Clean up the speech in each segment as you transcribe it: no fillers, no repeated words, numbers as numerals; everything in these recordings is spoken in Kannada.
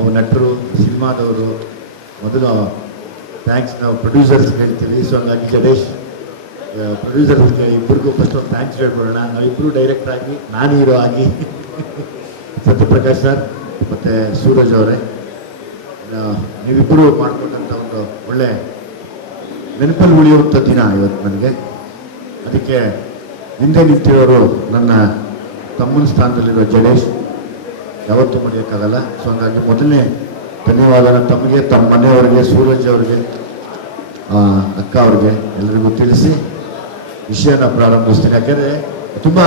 ಅವು ನಟರು ಸಿನಿಮಾದವರು ಮೊದಲು ಥ್ಯಾಂಕ್ಸ್ ನಾವು ಪ್ರೊಡ್ಯೂಸರ್ಸ್ ಹೇಳ್ತೀವಿ. ಸೊ ಹಂಗಾಗಿ ಜಡೇಶ್ ಪ್ರೊಡ್ಯೂಸರ್ಸ್ಗೆ ಇಬ್ಬರಿಗೂ ಫಸ್ಟ್ ಒಂದು ಥ್ಯಾಂಕ್ಸ್ ಹೇಳ್ಬಿಡೋಣ. ನಾವಿಬ್ಬರು ಡೈರೆಕ್ಟರ್ ಆಗಿ ನಾನು ಹೀರೋ ಆಗಿ ಸತ್ಯಪ್ರಕಾಶ್ ಸರ್ ಮತ್ತು ಸೂರಜ್ ಅವರೇ ನೀವಿಬ್ಬರು ಮಾಡಿಕೊಂಡಂಥ ಒಂದು ಒಳ್ಳೆ ನೆನಪಲ್ಲಿ ಉಳಿಯುವಂಥ ದಿನ ಇವತ್ತು ನನಗೆ. ಅದಕ್ಕೆ ಹಿಂದೆ ನಿಂತಿರೋರು ನನ್ನ ತಮ್ಮನ ಸ್ಥಾನದಲ್ಲಿರೋ ಜಡೇಶ್ ಯಾವತ್ತೂ ಮರೆಯೋಕ್ಕಾಗಲ್ಲ. ಸೊ ಹಂಗಾಗಿ ಮೊದಲನೇ ಧನ್ಯವಾದ ತಮಗೆ, ತಮ್ಮ ಮನೆಯವರಿಗೆ, ಸೂರಜ್ ಅವರಿಗೆ, ಅಕ್ಕ ಅವ್ರಿಗೆ ಎಲ್ಲರಿಗೂ ತಿಳಿಸಿ ವಿಷಯನ ಪ್ರಾರಂಭಿಸ್ತೀನಿ. ಯಾಕೆಂದರೆ ತುಂಬ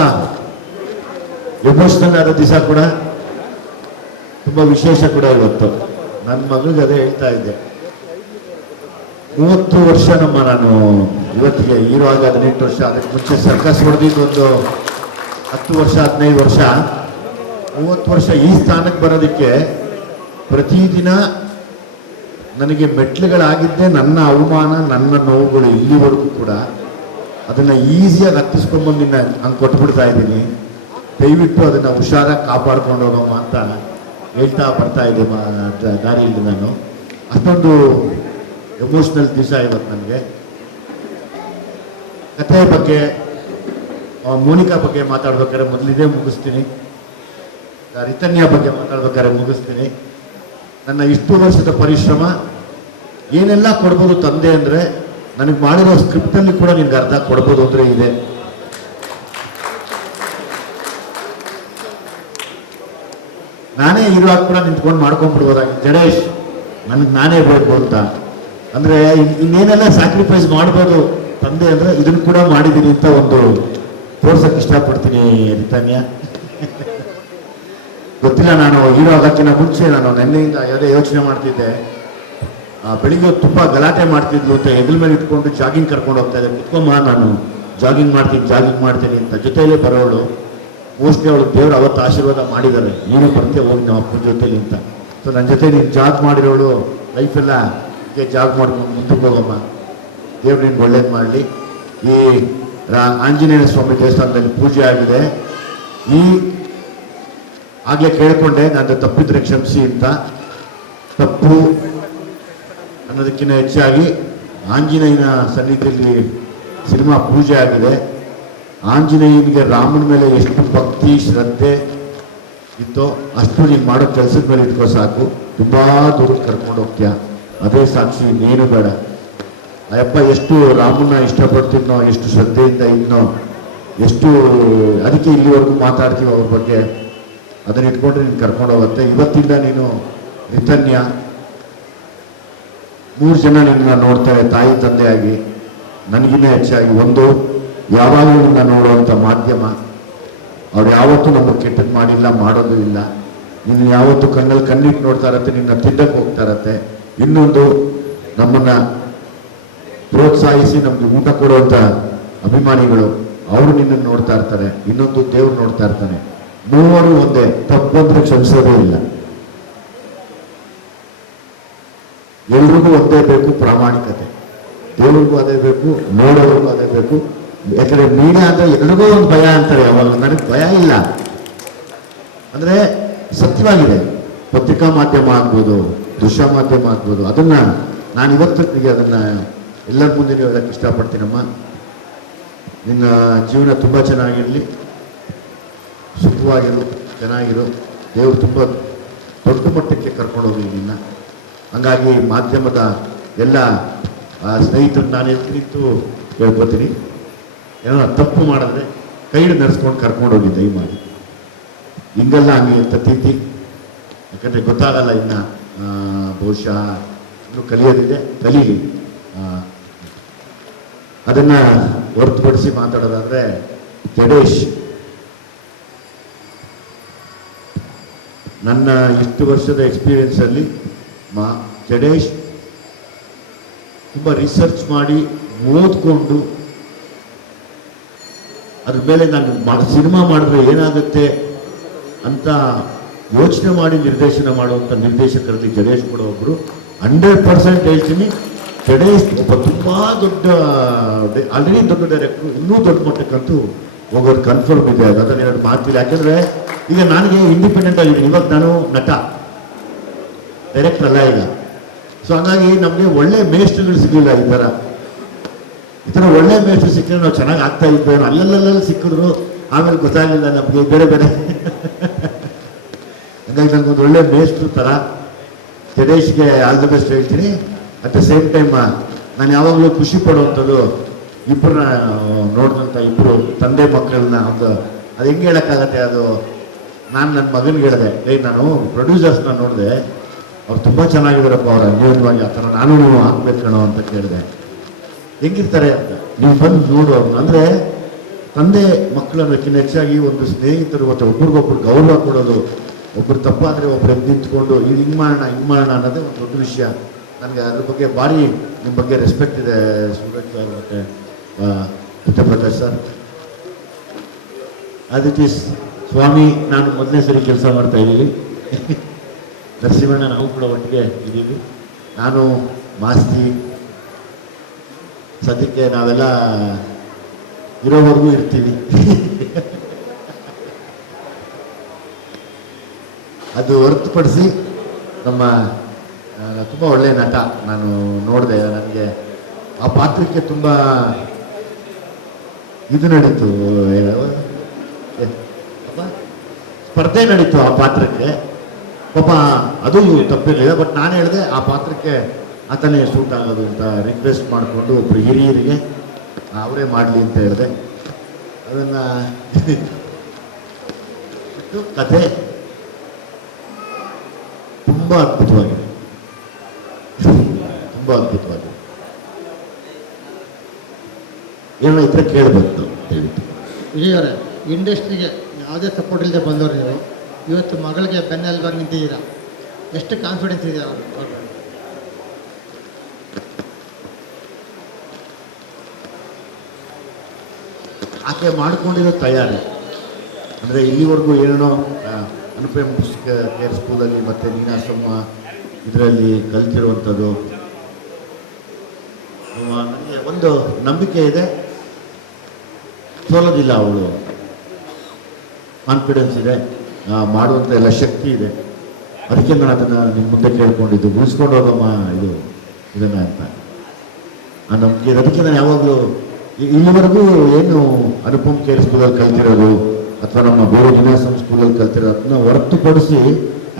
ಎಮೋಷ್ನಲ್ ಆದ ದಿವಸ ಕೂಡ, ತುಂಬ ವಿಶೇಷ ಕೂಡ ಇವತ್ತು. ನನ್ನ ಮಗಳಿಗೆ ಅದೇ ಹೇಳ್ತಾ ಇದ್ದೆ, 30 ವರ್ಷ ನಾನು ಇವತ್ತಿಗೆ ಹೀರೋ ಆಗಿ 18 ವರ್ಷ, ಅದಕ್ಕೆ ಮುಂಚೆ ಸರ್ಕಸ್ ಹೊಡೆದಿದ್ದು ಒಂದು 10 ವರ್ಷ 15 ವರ್ಷ, 30 ವರ್ಷ ಈ ಸ್ಥಾನಕ್ಕೆ ಬರೋದಕ್ಕೆ ಪ್ರತಿದಿನ ನನಗೆ ಮೆಟ್ಲುಗಳಾಗಿದ್ದೇ ನನ್ನ ಅವಮಾನ, ನನ್ನ ನೋವುಗಳು. ಇಲ್ಲಿವರೆಗೂ ಕೂಡ ಅದನ್ನು ಈಸಿಯಾಗಿ ಹತ್ತಿಸ್ಕೊಂಡ್ಬಂದು ಹಂಗೆ ಕೊಟ್ಬಿಡ್ತಾ ಇದ್ದೀನಿ. ದಯವಿಟ್ಟು ಅದನ್ನು ಹುಷಾರಾಗಿ ಕಾಪಾಡ್ಕೊಂಡು ಹೋಗಮ್ಮ ಅಂತ ಹೇಳ್ತಾ ಬರ್ತಾ ಇದ್ದೆ ದಾರಿಯಲ್ಲಿ. ನಾನು ಅಷ್ಟೊಂದು ಎಮೋಷ್ನಲ್ ದಿವಸ ಇವತ್ತು ನನಗೆ. ಕಥೆ ಬಗ್ಗೆ, ಮೋನಿಕಾ ಬಗ್ಗೆ ಮಾತಾಡ್ಬೇಕಾದ್ರೆ ಮೊದಲಿದೆ ಮುಗಿಸ್ತೀನಿ, ರಿತನ್ಯ ಬಗ್ಗೆ ಮಾತಾಡ್ಬೇಕಾದ್ರೆ ಮುಗಿಸ್ತೀನಿ. ನನ್ನ ಇಷ್ಟು ವರ್ಷದ ಪರಿಶ್ರಮ ಏನೆಲ್ಲ ಕೊಡ್ಬೋದು ತಂದೆ ಅಂದರೆ, ನನಗೆ ಮಾಡಿರೋ ಸ್ಕ್ರಿಪ್ಟಲ್ಲಿ ಕೂಡ ನಿನ್ಗೆ ಅರ್ಧ ಕೊಡ್ಬೋದು ಅಂದರೆ ಇದೆ. ನಾನೇ ಇರುವಾಗ ಕೂಡ ನಿಂತ್ಕೊಂಡು ಮಾಡ್ಕೊಂಡ್ಬಿಡ್ಬೋದಾಗಿ, ಜಡೇಶ್ ನನಗೆ ನಾನೇ ಬೇಕು ಅಂತ. ಅಂದರೆ ಇನ್ನೇನೆಲ್ಲ ಸ್ಯಾಕ್ರಿಫೈಸ್ ಮಾಡ್ಬೋದು ತಂದೆ ಅಂದರೆ ಇದನ್ನು ಕೂಡ ಮಾಡಿದ್ದೀನಿ ಅಂತ ಒಂದು ತೋರ್ಸೋಕ್ಕೆ ಇಷ್ಟಪಡ್ತೀನಿ ರಿತನ್ಯ. ಗೊತ್ತಿಲ್ಲ, ನಾನು ಹೀರೋ ಆಗೋಕ್ಕಿಂತ ಮುಂಚೆ ನಾನು ನೆನ್ನೆಯಿಂದ ಯಾವುದೇ ಯೋಚನೆ ಮಾಡ್ತಿದ್ದೆ. ಬೆಳಿಗ್ಗೆ ತುಂಬ ಗಲಾಟೆ ಮಾಡ್ತಿದ್ಲು ಅಂತ ಹೆಗಲ ಮೇಲೆ ಇಟ್ಕೊಂಡು ಜಾಗಿಂಗ್ ಕರ್ಕೊಂಡು ಹೋಗ್ತಾ ಇದ್ದೆ. ಕುತ್ಕೊಮ್ಮ, ನಾನು ಜಾಗಿಂಗ್ ಮಾಡ್ತೀನಿ ಅಂತ ಜೊತೆಯಲ್ಲೇ ಬರೋಳು. ಮೋಸ್ಟ್ಲಿ ಅವಳು ದೇವರು ಅವತ್ತು ಆಶೀರ್ವಾದ ಮಾಡಿದ್ದಾರೆ, ನೀನು ಬರ್ತೀಯ ಹೋಗಿ ನಮ್ಮ ಅಪ್ಪನ ಜೊತೆಲಿ ಅಂತ. ಸೊ ನನ್ನ ಜೊತೆ ನೀನು ಜಾಗ್ ಮಾಡಿರೋಳು ಲೈಫೆಲ್ಲ ಜಾಗ್ ಮಾಡ್ಕೊಂಡು ಮುಂದಕ್ಕೆ ಹೋಗಮ್ಮ, ದೇವ್ರು ನಿನ್ಗೆ ಒಳ್ಳೇದು ಮಾಡಲಿ. ಈ ಆಂಜನೇಯ ಸ್ವಾಮಿ ದೇವಸ್ಥಾನದಲ್ಲಿ ಪೂಜೆ ಆಗಿದೆ. ಆಗಲೇ ಕೇಳಿಕೊಂಡೆ, ನಾನು ತಪ್ಪಿದ್ರೆ ಕ್ಷಮಿಸಿ ಅಂತ. ತಪ್ಪು ಅನ್ನೋದಕ್ಕಿಂತ ಹೆಚ್ಚಾಗಿ ಆಂಜನೇಯನ ಸನ್ನಿಧಿಯಲ್ಲಿ ಸಿನಿಮಾ ಪೂಜೆ ಆಗಿದೆ. ಆಂಜನೇಯನಿಗೆ ರಾಮನ ಮೇಲೆ ಎಷ್ಟು ಭಕ್ತಿ ಶ್ರದ್ಧೆ ಇತ್ತೋ ಅಷ್ಟು ನೀನು ಮಾಡೋ ಕೆಲಸದ ಮೇಲೆ ಇಟ್ಕೋ ಸಾಕು. ತುಂಬ ದೂರ ಕರ್ಕೊಂಡು ಹೋಗ್ತೀಯ, ಅದೇ ಸಾಕ್ಷಿ, ಇನ್ನೇನು ಬೇಡ. ಅಯ್ಯಪ್ಪ ಎಷ್ಟು ರಾಮನ ಇಷ್ಟಪಡ್ತಿದ್ನೋ, ಎಷ್ಟು ಶ್ರದ್ಧೆಯಿಂದ ಇದ್ನೋ, ಎಷ್ಟು ಅದಕ್ಕೆ ಇಲ್ಲಿವರೆಗೂ ಮಾತಾಡ್ತೀವಿ ಅವ್ರ ಬಗ್ಗೆ. ಅದನ್ನ ಇಟ್ಕೊಂಡ್ರೆ ನೀನು ಕರ್ಕೊಂಡು ಹೋಗುತ್ತೆ. ಇವತ್ತಿಂದ ನೀನು ರಿತನ್ಯ 3 ಜನ ನಿನ್ನ ನೋಡ್ತಾರೆ ತಾಯಿ ತಂದೆಯಾಗಿ, ನನಗಿನ್ನ ಹೆಚ್ಚಾಗಿ. ಒಂದು, ಯಾವಾಗಲೂ ನಿನ್ನ ನೋಡುವಂಥ ಮಾಧ್ಯಮ. ಅವ್ರು ಯಾವತ್ತೂ ನಮಗೆ ಕೆಟ್ಟದ್ದು ಮಾಡಿಲ್ಲ, ಮಾಡೋದು ಇಲ್ಲ. ನಿನ್ನ ಯಾವತ್ತೂ ಕಣ್ಣಲ್ಲಿ ಕಣ್ಣಿಟ್ಟು ನೋಡ್ತಾ ಇರತ್ತೆ, ನಿನ್ನ ತಿದ್ದಕ್ಕೆ ಹೋಗ್ತಾ ಇರತ್ತೆ. ಇನ್ನೊಂದು, ನಮ್ಮನ್ನು ಪ್ರೋತ್ಸಾಹಿಸಿ ನಮ್ಗೆ ಊಟ ಕೊಡುವಂಥ ಅಭಿಮಾನಿಗಳು, ಅವರು ನಿನ್ನನ್ನು ನೋಡ್ತಾ ಇರ್ತಾರೆ. ಇನ್ನೊಂದು, ದೇವ್ರು ನೋಡ್ತಾ ಇರ್ತಾನೆ. ಮೂವರು ಒಂದೇ, ತಪ್ಪಂದ್ರೆ ಕ್ಷಮಿಸೋದೇ ಇಲ್ಲ. ಎಲ್ರಿಗೂ ಒಂದೇ ಬೇಕು ಪ್ರಾಮಾಣಿಕತೆ. ದೇವ್ರಿಗೂ ಅದೇ ಬೇಕು, ನೋಡೋರಿಗೂ ಅದೇ ಬೇಕು. ಯಾಕಂದ್ರೆ ಮೀಡಿಯಾ ಅಂದರೆ ಎಲ್ರಿಗೂ ಒಂದು ಭಯ ಅಂತಾರೆ. ಅವಾಗ ನನಗೆ ಭಯ ಇಲ್ಲ, ಅಂದರೆ ಸತ್ಯವಾಗಿದೆ. ಪತ್ರಿಕಾ ಮಾಧ್ಯಮ ಆಗ್ಬೋದು, ದೃಶ್ಯ ಮಾಧ್ಯಮ ಆಗ್ಬೋದು, ಅದನ್ನು ನಾನು ಇವತ್ತಿಗೆ ಅದನ್ನು ಎಲ್ಲರ ಮುಂದೆ ಹೇಳೋಕ್ಕೆ ಇಷ್ಟಪಡ್ತೀನಮ್ಮ. ನಿನ್ನ ಜೀವನ ತುಂಬ ಚೆನ್ನಾಗಿರಲಿ, ಸುಖವಾಗಿರು, ಚೆನ್ನಾಗಿರು. ದೇವರು ತುಂಬ ದೊಡ್ಡ ಮಟ್ಟಕ್ಕೆ ಕರ್ಕೊಂಡು ಹೋಗಲಿ ನಿನ್ನ. ಹಂಗಾಗಿ ಮಾಧ್ಯಮದ ಎಲ್ಲ ಸ್ನೇಹಿತರು ನಾನು ನಿಂತು ಹೇಳ್ಕೊತೀನಿ, ಏನೋ ತಪ್ಪು ಮಾಡಿದ್ರೆ ಕೈ ಹಿಡಿದು ನಡೆಸ್ಕೊಂಡು ಕರ್ಕೊಂಡು ಹೋಗಿ ದಯಮಾಡಿ. ಹಿಂಗೆಲ್ಲ ಹಂಗೆ ಅಂತ ತಿದ್ದಿ, ಯಾಕಂದರೆ ಗೊತ್ತಾಗಲ್ಲ ಇನ್ನು, ಬಹುಶಃ ಇನ್ನೂ ಕಲಿಯೋದಿದೆ, ಕಲೀಲಿ. ಅದನ್ನು ಹೊರತುಪಡಿಸಿ ಮಾತಾಡೋದಾದರೆ, ಜಡೇಶ್ ನನ್ನ ಇಷ್ಟು ವರ್ಷದ ಎಕ್ಸ್ಪೀರಿಯೆನ್ಸಲ್ಲಿ ಜಡೇಶ್ ತುಂಬ ರಿಸರ್ಚ್ ಮಾಡಿ ಓದ್ಕೊಂಡು ಅದ್ರ ಮೇಲೆ ನಾನು ಸಿನಿಮಾ ಮಾಡಿದ್ರೆ ಏನಾಗುತ್ತೆ ಅಂತ ಯೋಚನೆ ಮಾಡಿ ನಿರ್ದೇಶನ ಮಾಡುವಂಥ ನಿರ್ದೇಶಕರಲ್ಲಿ ಜಡೇಶ್ ಕೂಡ ಒಬ್ಬರು. 100% ಹೇಳ್ತೀನಿ, ಜಡೇಶ್ ಒಬ್ಬ ತುಂಬ ದೊಡ್ಡ, ಆಲ್ರೆಡಿ ದೊಡ್ಡ ಡೈರೆಕ್ಟ್ರು, ಇನ್ನೂ ದೊಡ್ಡ ಮಟ್ಟಕ್ಕಂತೂ ಹೋಗೋದು ಕನ್ಫರ್ಮ್ ಇದೆ. ಅದನ್ನು ಎರಡು ಮಾತಿಲ್ಲ. ಯಾಕೆಂದರೆ ಈಗ ನನಗೆ ಇಂಡಿಪೆಂಡೆಂಟ್ ಆಗಿದ್ದೀನಿ, ಇವಾಗ ನಾನು ನಟ, ಡೈರೆಕ್ಟರ್ ಅಲ್ಲ ಈಗ. ಸೊ ಹಾಗಾಗಿ ನಮಗೆ ಒಳ್ಳೆ ಮೇಸ್ಟ್ರುಗಳು ಸಿಗಲಿಲ್ಲ. ಈ ಥರ ಒಳ್ಳೆ ಮೇಸ್ಟ್ರು ಸಿಕ್ಕಿದ್ರೆ ನಾವು ಚೆನ್ನಾಗಿ ಆಗ್ತಾ ಇದ್ವಿ. ಅಲ್ಲಲ್ಲಲ್ಲಿ ಸಿಕ್ಕಿದ್ರು, ಆಮೇಲೆ ಗೊತ್ತಾಗಲಿಲ್ಲ ನಮಗೆ ಬೇರೆ ಬೇರೆ. ಹಾಗಾಗಿ ನನಗೊಂದು ಒಳ್ಳೆ ಮೇಸ್ಟ್ರು ಥರ ಜಡೇಶ್ಗೆ ಆಲ್ ದ ಬೆಸ್ಟ್ ಹೇಳ್ತೀನಿ. ಅಟ್ ದ ಸೇಮ್ ಟೈಮ್ ನಾನು ಯಾವಾಗಲೂ ಖುಷಿ ಪಡುವಂಥದ್ದು ಇಬ್ಬರನ್ನ ನೋಡಿದಂಥ ಇಬ್ಬರು ತಂದೆ ಮಕ್ಕಳನ್ನ ಒಂದು ಅದು ಹೆಂಗೆ ಹೇಳೋಕ್ಕಾಗತ್ತೆ. ಅದು ನಾನು ನನ್ನ ಮಗನಿಗೆ ಹೇಳಿದೆ, ನಾನು ಪ್ರೊಡ್ಯೂಸರ್ಸ್ನ ನೋಡಿದೆ, ಅವ್ರು ತುಂಬ ಚೆನ್ನಾಗಿದ್ದಾರಪ್ಪ, ಅವ್ರು ಅನ್ಯೋನ್ಯವಾಗಿ ಆ ಥರ ನಾನು ಆಗ್ಬೇಕು ಕಣೋ ಅಂತ ಕೇಳಿದೆ. ಹೆಂಗಿರ್ತಾರೆ ಅಂತ ನೀವು ಬಂದು ನೋಡು ಅವ್ರನ್ನ. ಅಂದರೆ ತಂದೆ ಮಕ್ಕಳನ್ನಕ್ಕಿಂತ ಹೆಚ್ಚಾಗಿ ಒಂದು ಸ್ನೇಹಿತರು ಮತ್ತು ಒಬ್ರಿಗೊಬ್ರು ಗೌರವ ಕೊಡೋದು, ಒಬ್ರು ತಪ್ಪಾದರೆ ಒಬ್ರು ನಿಂತ್ಕೊಂಡು ಇದು ಹಿಂಗೆ ಮಾಡೋಣ ಅನ್ನೋದೇ ಒಂದು ದೊಡ್ಡ ವಿಷಯ. ನನಗೆ ಅದ್ರ ಬಗ್ಗೆ ಭಾರಿ ನಿಮ್ಮ ಬಗ್ಗೆ ರೆಸ್ಪೆಕ್ಟ್ ಇದೆ ಸೂರಜ್ ಸರ್ ಮತ್ತು Satyaprakash sir. As it is ಸ್ವಾಮಿ, ನಾನು ಮೊದಲನೇ ಸರಿ ಕೆಲಸ ಮಾಡ್ತಾ ಇದ್ದೀವಿ. ನರಸಿಂಹಣ್ಣ ನಾವು ಕೂಡ ಒಟ್ಟಿಗೆ ಇದ್ದೀವಿ. ನಾನು ಮಾಸ್ತಿ ಸದ್ಯಕ್ಕೆ ನಾವೆಲ್ಲ ಇರೋವರೆಗೂ ಇರ್ತೀವಿ. ಅದು ಹೊರತುಪಡಿಸಿ ನಮ್ಮ ತುಂಬ ಒಳ್ಳೆಯ ನಟ. ನಾನು ನೋಡಿದೆ, ನನಗೆ ಆ ಪಾತ್ರಕ್ಕೆ ತುಂಬ ಇದು ನಡೀತು, ಸ್ಪರ್ಧೆ ನಡೀತು ಆ ಪಾತ್ರಕ್ಕೆ. ಪಾಪ ಅದು ತಪ್ಪಿರಲಿಲ್ಲ. ಬಟ್ ನಾನು ಹೇಳಿದೆ ಆ ಪಾತ್ರಕ್ಕೆ ಆತನೇ ಸೂಟ್ ಆಗೋದು ಅಂತ ರಿಕ್ವೆಸ್ಟ್ ಮಾಡಿಕೊಂಡು ಒಬ್ಬರು ಹಿರಿಯರಿಗೆ ಅವರೇ ಮಾಡಲಿ ಅಂತ ಹೇಳಿದೆ. ಅದನ್ನು ಕತೆ ತುಂಬ ಅದ್ಭುತವಾಗಿದೆ, ತುಂಬ ಅದ್ಭುತವಾಗಿದೆ. ಏನೋ ಇದ್ರೆ ಕೇಳಬೇಕು ದಯವಿಟ್ಟು. ವಿಜಯವರೇ, ಇಂಡಸ್ಟ್ರಿಗೆ ಯಾವುದೇ ಸಪೋರ್ಟ್ ಇಲ್ಲದೆ ಬಂದವರು ನೀವು ಇವತ್ತು ಮಗಳಿಗೆ ಬೆನ್ನೆಲುಬಾಗಿ ನಿಂತಿದ್ದೀರಾ. ಎಷ್ಟು ಕಾನ್ಫಿಡೆನ್ಸ್ ಇದೆ ಅವ್ರ ಆಕೆ ಮಾಡ್ಕೊಂಡಿರೋ ತಯಾರಿ. ಅಂದರೆ ಇಲ್ಲಿವರೆಗೂ ಏನೇನೋ ಅನುಪೇಮ್ ಕೇರ್ ಸ್ಕೂಲಲ್ಲಿ ಮತ್ತು ನೀನಾಸಮ್ಮ ಇದರಲ್ಲಿ ಕಲ್ತಿರುವಂಥದ್ದು ನನಗೆ ಒಂದು ನಂಬಿಕೆ ಇದೆ. ಸೋಲೋದಿಲ್ಲ ಅವಳು, ಕಾನ್ಫಿಡೆನ್ಸ್ ಇದೆ, ಮಾಡುವಂಥ ಎಲ್ಲ ಶಕ್ತಿ ಇದೆ. ಅದಕ್ಕೆ ನಾನು ಅದನ್ನು ನಿಮ್ಮ ಮುಂದೆ ಕೇಳ್ಕೊಂಡಿದ್ದು, ಉಳಿಸ್ಕೊಂಡು ಹೋಗಮ್ಮ ಇದನ್ನು ಅಂತ ಆ ನಂಬಿಕೆ. ಅದಕ್ಕೆ ನಾನು ಯಾವಾಗಲೂ ಇಲ್ಲಿವರೆಗೂ ಏನು ಅನುಪಮ್ ಕೇರ್ ಸ್ಕೂಲಲ್ಲಿ ಕಲ್ತಿರೋದು ಅಥವಾ ನಮ್ಮ ಬೇರೆ ನೀನಾಸಮ್ ಸ್ಕೂಲಲ್ಲಿ ಕಲ್ತಿರೋದು ಅದನ್ನ ಹೊರತುಪಡಿಸಿ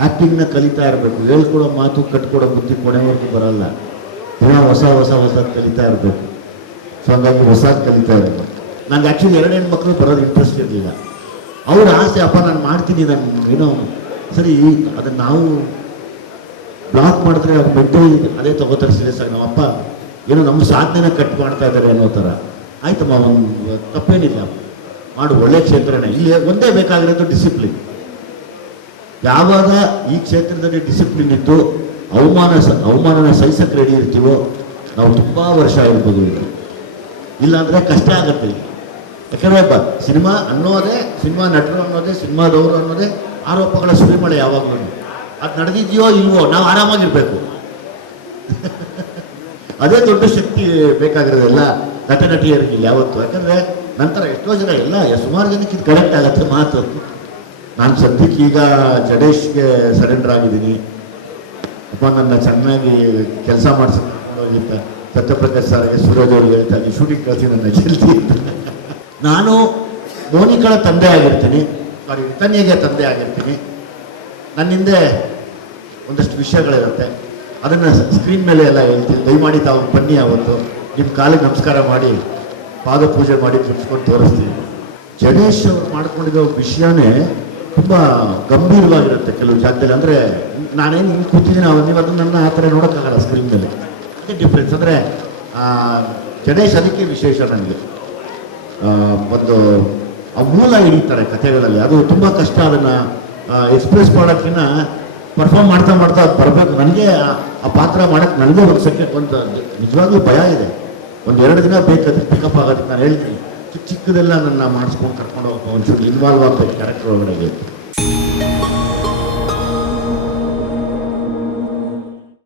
ಆ್ಯಕ್ಟಿಂಗ್ನ ಕಲಿತಾ ಇರಬೇಕು. ಹೇಳ್ಕೊಡೋ ಮಾತು, ಕಟ್ಕೊಡೋ ಬುದ್ಧಿ ಕೊನೆವರೆಗೂ ಬರಲ್ಲ. ದಿನ ಹೊಸ ಕಲಿತಾ ಇರಬೇಕು. ಸೊ ಹಂಗಾಗಿ ಹೊಸದು ಕಲಿತಾ ಇರಬೇಕು. ನನಗೆ ಆ್ಯಕ್ಚುಲಿ 2 ಹೆಣ್ಮಕ್ಳು ಬರೋದು ಇಂಟ್ರೆಸ್ಟ್ ಇರಲಿಲ್ಲ. ಅವ್ರ ಆಸೆ, ಅಪ್ಪ ನಾನು ಮಾಡ್ತೀನಿ, ನಾನು ಏನೋ ಸರಿ ಅದನ್ನು ನಾವು ಬ್ಲಾಕ್ ಮಾಡಿದ್ರೆ ಅವ್ರು ಮೆಂಟಲಿ ಅದೇ ತಗೋತಾರೆ ಸೀರಿಯಸ್ ಆಗಿ. ನಮ್ಮಪ್ಪ ಏನೋ ನಮ್ಮ ಸಾಧನೆನ ಕಟ್ ಮಾಡ್ತಾ ಇದ್ದಾರೆ ಅನ್ನೋ ಥರ. ಆಯ್ತಮ್ಮ, ಒಂದು ತಪ್ಪೇನಿಲ್ಲ, ಮಾಡು, ಒಳ್ಳೆ ಕ್ಷೇತ್ರನೇ. ಇಲ್ಲಿ ಒಂದೇ ಬೇಕಾಗಿರೋದು ಡಿಸಿಪ್ಲಿನ್. ಯಾವಾಗ ಈ ಕ್ಷೇತ್ರದಲ್ಲಿ ಡಿಸಿಪ್ಲಿನ್ ಇದ್ದು ಅವಮಾನನ ಸಹಿಸಕ್ಕೆ ರೆಡಿ ಇರ್ತೀವೋ ನಾವು ತುಂಬ ವರ್ಷ ಇರ್ಬೋದು. ಇಲ್ಲಾಂದರೆ ಕಷ್ಟ ಆಗುತ್ತೆ. ಯಾಕಂದರೆ ಸಿನಿಮಾ ಅನ್ನೋದೇ, ಸಿನಿಮಾ ನಟರು ಅನ್ನೋದೇ, ಸಿನಿಮಾದವರು ಅನ್ನೋದೇ ಆರೋಪಗಳ ಸುರಿಮಳೆ. ಯಾವಾಗಲೂ ಅದು ನಡೆದಿದೆಯೋ ಇಲ್ವೋ ನಾವು ಆರಾಮಾಗಿರ್ಬೇಕು. ಅದೇ ದೊಡ್ಡ ಶಕ್ತಿ ಬೇಕಾಗಿರೋದೆಲ್ಲ ನಟ ನಟಿಯರಿಗಿಲ್ಲ ಯಾವತ್ತು. ಯಾಕಂದರೆ ನಂತರ ಎಷ್ಟೋ ಜನ ಎಲ್ಲ ಸುಮಾರು ಜನಕ್ಕೆ ಇದು ಕರೆಕ್ಟ್ ಆಗುತ್ತೆ ಮಾತು. ನಾನು ಸದ್ಯಕ್ಕೆ ಈಗ ಜಡೇಶ್ಗೆ ಸರೆಂಡರ್ ಆಗಿದ್ದೀನಿ. ಅಪ್ಪ ನನ್ನ ಚೆನ್ನಾಗಿ ಕೆಲಸ ಮಾಡಿಸಿದ ಸತ್ಯಪ್ರಕಾಶ್ ಸರ್ಗೆ, ಸೂರಜ್ ಅವ್ರಿಗೆ ಹೇಳ್ತಾ ಇದ್ದೀನಿ, ಶೂಟಿಂಗ್ ಕಳಿಸಿ ನನ್ನ ಜಲ್ದಿ. ನಾನು ಮೋನಿಕಳ ತಂದೆ ಆಗಿರ್ತೀನಿ, ಸಾರಿ ತನ್ನಿಗೆ ತಂದೆ ಆಗಿರ್ತೀನಿ. ನನ್ನ ಹಿಂದೆ ಒಂದಷ್ಟು ವಿಷಯಗಳಿರುತ್ತೆ, ಅದನ್ನು ಸ್ಕ್ರೀನ್ ಮೇಲೆ ಎಲ್ಲ ಹೇಳ್ತೀನಿ. ದಯಮಾಡಿ ತಾವು ಬನ್ನಿ, ಅವತ್ತು ನಿಮ್ಮ ಕಾಲಿಗೆ ನಮಸ್ಕಾರ ಮಾಡಿ ಪಾದ ಪೂಜೆ ಮಾಡಿ ಮುಗಿಸ್ಕೊಂಡು ತೋರಿಸ್ತೀನಿ. ಜಡೇಶ್ ಅವ್ರು ಮಾಡ್ಕೊಂಡಿರೋ ವಿಷಯನೇ ತುಂಬ ಗಂಭೀರವಾಗಿರುತ್ತೆ ಕೆಲವು ಜಾಗದಲ್ಲಿ. ಅಂದರೆ ನಾನೇನು ಹಿಂಗೆ ಕೂತಿದ್ದೀನಿ, ನೀವು ಅದನ್ನು ನನ್ನ ಆ ಥರ ನೋಡೋಕ್ಕಾಗಲ್ಲ ಸ್ಕ್ರೀನ್ ಮೇಲೆ. ಅದೇ ಡಿಫ್ರೆನ್ಸ್. ಅಂದರೆ ಜಡೇಶ್ ಅದಕ್ಕೆ ವಿಶೇಷ ನನಗೆ. ಒಂದು ಆ ಮೂಲ ಹಿಡಿತಾರೆ ಕಥೆಗಳಲ್ಲಿ, ಅದು ತುಂಬ ಕಷ್ಟ. ಅದನ್ನು ಎಕ್ಸ್ಪ್ರೆಸ್ ಮಾಡೋಕ್ಕಿಂತ ಪರ್ಫಾರ್ಮ್ ಮಾಡ್ತಾ ಅದು ಬರಬೇಕು. ನನಗೆ ಆ ಪಾತ್ರ ಮಾಡೋಕ್ಕೆ ನನಗೆ ಒಂದು ನಿಜವಾಗ್ಲೂ ಭಯ ಇದೆ. 1-2 ದಿನ ಬೇಕಾದ್ರೆ ಪಿಕಪ್ ಆಗೋದಕ್ಕೆ ನಾನು ಹೇಳ್ತೀನಿ. ಚಿಕ್ಕದೆಲ್ಲ ನನ್ನ ಮಾಡಿಸ್ಕೊಂಡು ಕರ್ಕೊಂಡು ಹೋಗೋ ಒಂಚೂರು ಇನ್ವಾಲ್ವ್ ಆಗಬೇಕು ಕ್ಯಾರೆಕ್ಟರ್ ಒಳಗಡೆ.